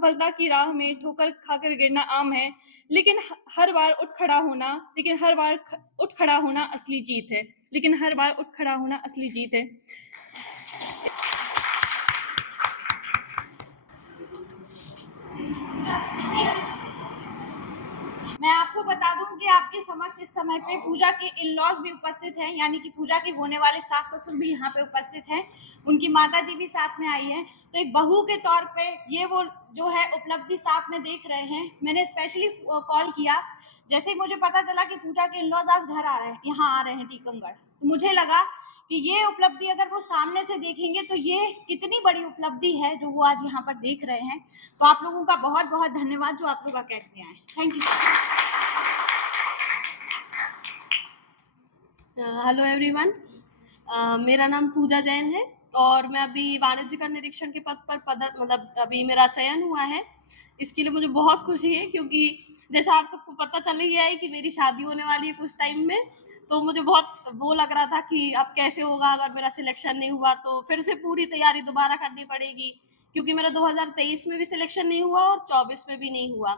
सफलता की राह में ठोकर खाकर गिरना आम है, लेकिन हर बार उठ खड़ा होना असली जीत है। मैं आपको बता दूं कि आपके समक्ष इस समय पे पूजा के इन-लॉज भी उपस्थित हैं, यानी कि पूजा के होने वाले सास ससुर भी यहाँ पे उपस्थित हैं। उनकी माता जी भी साथ में आई हैं। तो एक बहू के तौर पे ये वो जो है उपलब्धि साथ में देख रहे हैं। मैंने स्पेशली कॉल किया जैसे ही मुझे पता चला कि पूजा के इन-लॉज आज घर आ रहे हैं, यहाँ आ रहे हैं टीकमगढ़, तो मुझे लगा कि ये उपलब्धि अगर वो सामने से देखेंगे तो ये कितनी बड़ी उपलब्धि है जो वो आज यहाँ पर देख रहे हैं। तो आप लोगों का बहुत बहुत धन्यवाद जो आप लोग अकेडमी आए। Thank you. हेलो एवरीवन, मेरा नाम पूजा जैन है और मैं अभी वाणिज्य कर निरीक्षण के पद पर अभी मेरा चयन हुआ है। इसके लिए मुझे बहुत खुशी है क्योंकि जैसा आप सबको पता चल ही गया है कि मेरी शादी होने वाली है कुछ टाइम में। तो मुझे बहुत वो लग रहा था कि अब कैसे होगा, अगर मेरा सिलेक्शन नहीं हुआ तो फिर से पूरी तैयारी दोबारा करनी पड़ेगी, क्योंकि मेरा 2023 में भी सिलेक्शन नहीं हुआ और 24 में भी नहीं हुआ।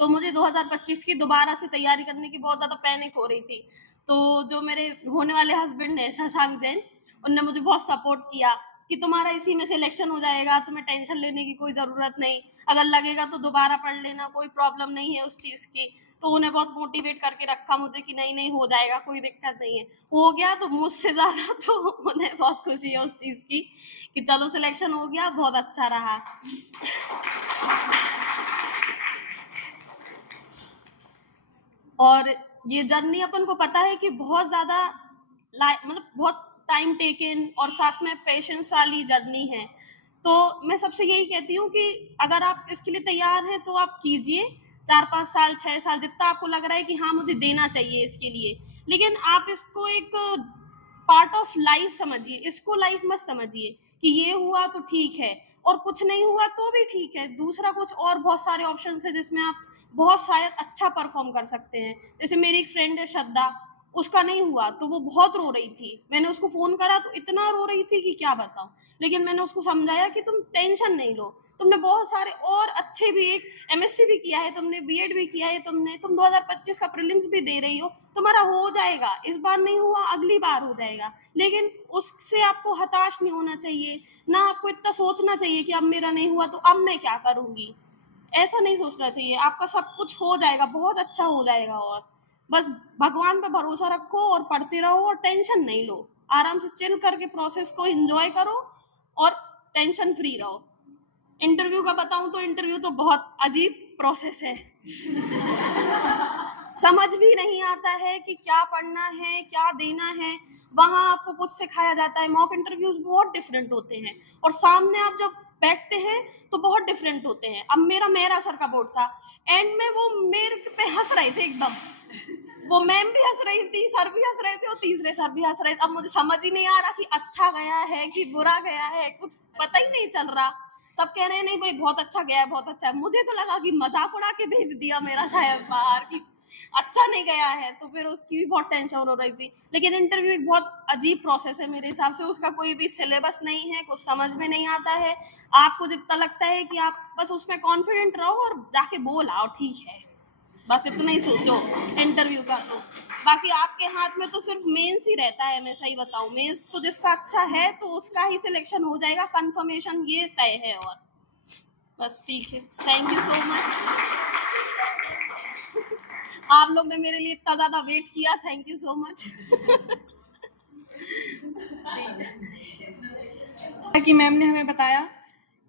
तो मुझे 2025 की दोबारा से तैयारी करने की बहुत ज़्यादा पैनिक हो रही थी। तो जो मेरे होने वाले हस्बैंड हैं शशांक जैन, उनने मुझे बहुत सपोर्ट किया कि तुम्हारा इसी में सिलेक्शन हो जाएगा, तुम्हें टेंशन लेने की कोई ज़रूरत नहीं, अगर लगेगा तो दोबारा पढ़ लेना, कोई प्रॉब्लम नहीं है उस चीज़ की। तो उन्हें बहुत मोटिवेट करके रखा मुझे कि नहीं नहीं हो जाएगा, कोई दिक्कत नहीं है। हो गया तो मुझसे ज़्यादा तो उन्हें बहुत खुशी है उस चीज़ की कि चलो सिलेक्शन हो गया, बहुत अच्छा रहा। और ये जर्नी अपन को पता है कि बहुत ज़्यादा बहुत टाइम टेकन और साथ में पेशेंस वाली जर्नी है। तो मैं सबसे यही कहती हूँ कि अगर आप इसके लिए तैयार हैं तो आप कीजिए, 4-5 साल 6 साल जितना आपको लग रहा है कि हाँ मुझे देना चाहिए इसके लिए, लेकिन आप इसको एक पार्ट ऑफ लाइफ समझिए, इसको लाइफ मत समझिए कि ये हुआ तो ठीक है और कुछ नहीं हुआ तो भी ठीक है, दूसरा कुछ और बहुत सारे ऑप्शन है जिसमें आप बहुत शायद अच्छा परफॉर्म कर सकते हैं। जैसे मेरी एक फ्रेंड है श्रद्धा, उसका नहीं हुआ तो वो बहुत रो रही थी। मैंने उसको फ़ोन करा तो इतना रो रही थी कि क्या बताऊँ। लेकिन मैंने उसको समझाया कि तुम टेंशन नहीं लो, तुमने बहुत सारे और अच्छे भी, एक एमएससी भी किया है तुमने, बीएड भी किया है तुमने, तुम 2025 का प्रीलिम्स भी दे रही हो, तुम्हारा हो जाएगा। इस बार नहीं हुआ अगली बार हो जाएगा। लेकिन उससे आपको हताश नहीं होना चाहिए, ना आपको इतना सोचना चाहिए कि अब मेरा नहीं हुआ तो अब मैं क्या करूँगी। ऐसा नहीं सोचना चाहिए, आपका सब कुछ हो जाएगा, बहुत अच्छा हो जाएगा। और बस भगवान पे भरोसा रखो और पढ़ते रहो और टेंशन नहीं लो, आराम से चिल करके प्रोसेस को एंजॉय करो और टेंशन फ्री रहो। इंटरव्यू का बताऊं तो इंटरव्यू तो बहुत अजीब प्रोसेस है। समझ भी नहीं आता है कि क्या पढ़ना है, क्या देना है। वहां आपको कुछ सिखाया जाता है, मॉक इंटरव्यूज बहुत डिफरेंट होते हैं और सामने आप जब बैठते हैं तो बहुत डिफरेंट होते हैं। अब मेरा सर का बोर्ड था, एंड में वो मेरे पे हंस रहे थे एकदम, वो मैम भी हंस रही थी, सर भी हंस रहे थे और तीसरे सर भी हंस रहे थे। अब मुझे समझ ही नहीं आ रहा कि अच्छा गया है कि बुरा गया है, कुछ पता ही नहीं चल रहा। सब कह रहे हैं नहीं भाई बहुत अच्छा गया है, बहुत अच्छा है। मुझे तो लगा कि मजाक उड़ा के भेज दिया मेरा शायद बाहर कि अच्छा नहीं गया है, तो फिर उसकी भी बहुत टेंशन हो रही थी। लेकिन इंटरव्यू एक बहुत अजीब प्रोसेस है मेरे हिसाब से, उसका कोई भी सिलेबस नहीं है, कुछ समझ में नहीं आता है। आपको जितना लगता है कि आप बस उसमें कॉन्फिडेंट रहो और जाके बोल आओ ठीक है, बस इतना ही सोचो इंटरव्यू का। तो बाकी आपके हाथ में तो सिर्फ मेंस ही रहता है, मैं सही बताऊं। मेंस तो जिसका अच्छा है तो उसका ही सिलेक्शन हो जाएगा, कंफर्मेशन ये तय है। और बस ठीक है, थैंक यू सो मच। आप लोग ने मेरे लिए इतना ज्यादा वेट किया, थैंक यू सो मच। कि मैम ने हमें बताया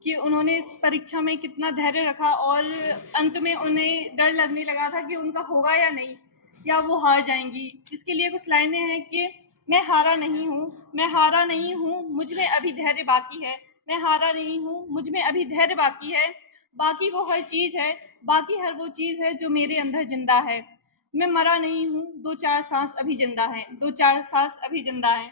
कि उन्होंने इस परीक्षा में कितना धैर्य रखा और अंत में उन्हें डर लगने लगा था कि उनका होगा या नहीं, या वो हार जाएंगी। जिसके लिए कुछ लाइनें हैं कि मैं हारा नहीं हूँ, मुझ में अभी धैर्य बाकी है, मैं हारा नहीं हूँ, मुझ में अभी धैर्य बाकी है, बाकी वो हर चीज़ है, बाकी हर वो चीज़ है जो मेरे अंदर जिंदा है, मैं मरा नहीं हूँ, 2-4 सांस अभी जिंदा है, 2-4 सांस अभी जिंदा है।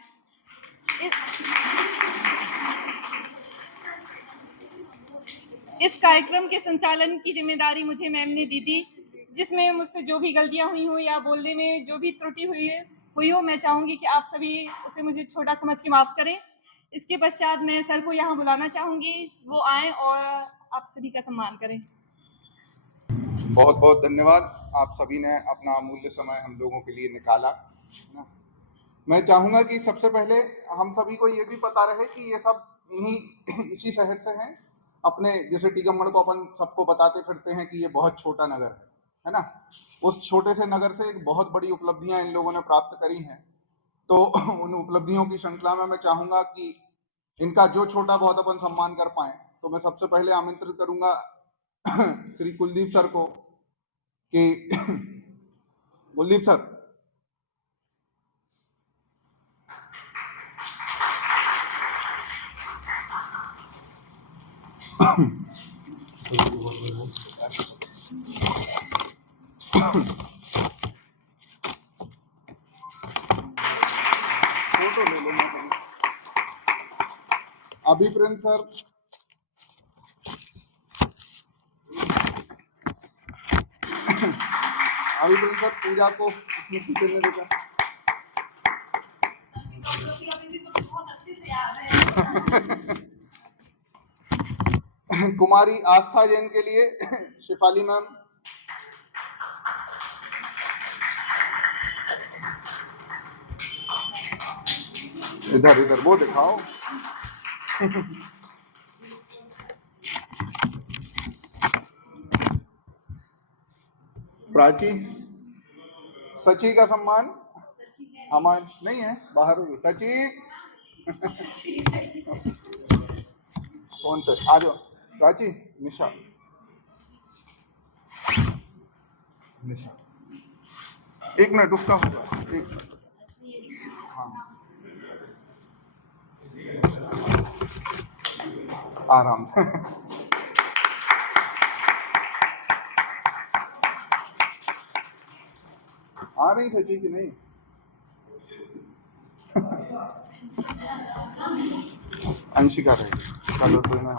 इस कार्यक्रम के संचालन की जिम्मेदारी मुझे मैम ने दी थी, जिसमें मुझसे जो भी गलतियां हुई हो या बोलने में जो भी त्रुटि हुई हो, मैं चाहूँगी कि आप सभी उसे मुझे छोटा समझ के माफ़ करें। इसके पश्चात मैं सर को यहाँ बुलाना चाहूँगी, वो आएँ और आप सभी का सम्मान करें। बहुत बहुत धन्यवाद, आप सभी ने अपना अमूल्य समय हम लोगों के लिए निकाला ना। मैं चाहूँगा कि सबसे पहले हम सभी को ये भी पता रहे कि ये सब इसी शहर से हैं। अपने जैसे टीकमगढ़ को अपन सबको बताते फिरते हैं कि ये बहुत छोटा नगर है ना। उस छोटे से नगर से एक बहुत बड़ी उपलब्धियां इन लोगों ने प्राप्त करी हैं। तो उन उपलब्धियों की श्रृंखला में मैं चाहूँगा कि इनका जो छोटा बहुत अपन सम्मान कर पाएँ। तो मैं सबसे पहले आमंत्रित करूँगा श्री कुलदीप सर को कि कुलदीप सर, फोटो ले लो। अभी प्रिंस सर, अभी प्रिंस सर पूजा को अपने पीछे में देखा। कुमारी आस्था जैन के लिए शिफाली मैम, इधर इधर वो दिखाओ। प्राची, सची का सम्मान हमारे नहीं है, बाहर हो सची। कौन से आ जाओ, प्राची, निशा, निशा एक मिनट, उसका होगा एक मिनट। हाँ आराम से। आ रही सची कि नहीं? अंशिका रहेगी, चलो तो ना।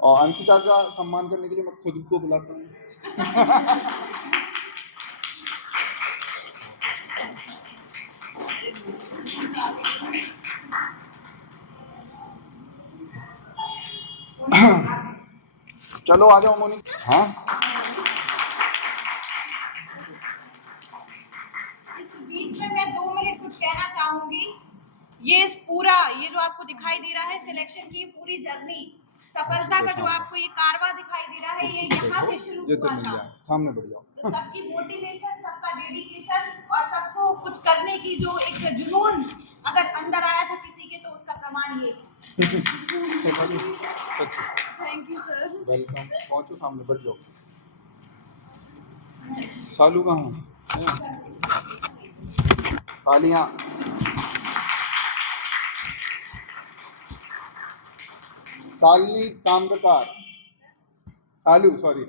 और अंशिका का सम्मान करने के लिए मैं खुद को बुलाता हूँ। चलो आ जाओ मोनी। हाँ, इस बीच में मैं 2 मिनट कुछ कहना चाहूंगी। ये जो आपको दिखाई दे रहा है सिलेक्शन की पूरी जर्नी, सफलता का जो आपको ये कारवा दिखाई दे रहा है, ये यहाँ से शुरू हुआ था। सामने बढ़ जाओ। तो सबकी मोटिवेशन, सबका डेडिकेशन और सबको कुछ करने की जो एक जुनून अगर अंदर आया था किसी के, तो उसका प्रमाण ये है। Thank you sir. वेलकम, पहुंचो सामने, बढ़ जाओ। सालू कहाँ है? तालियां। सालनी ताम्रकार, सालू सॉरी।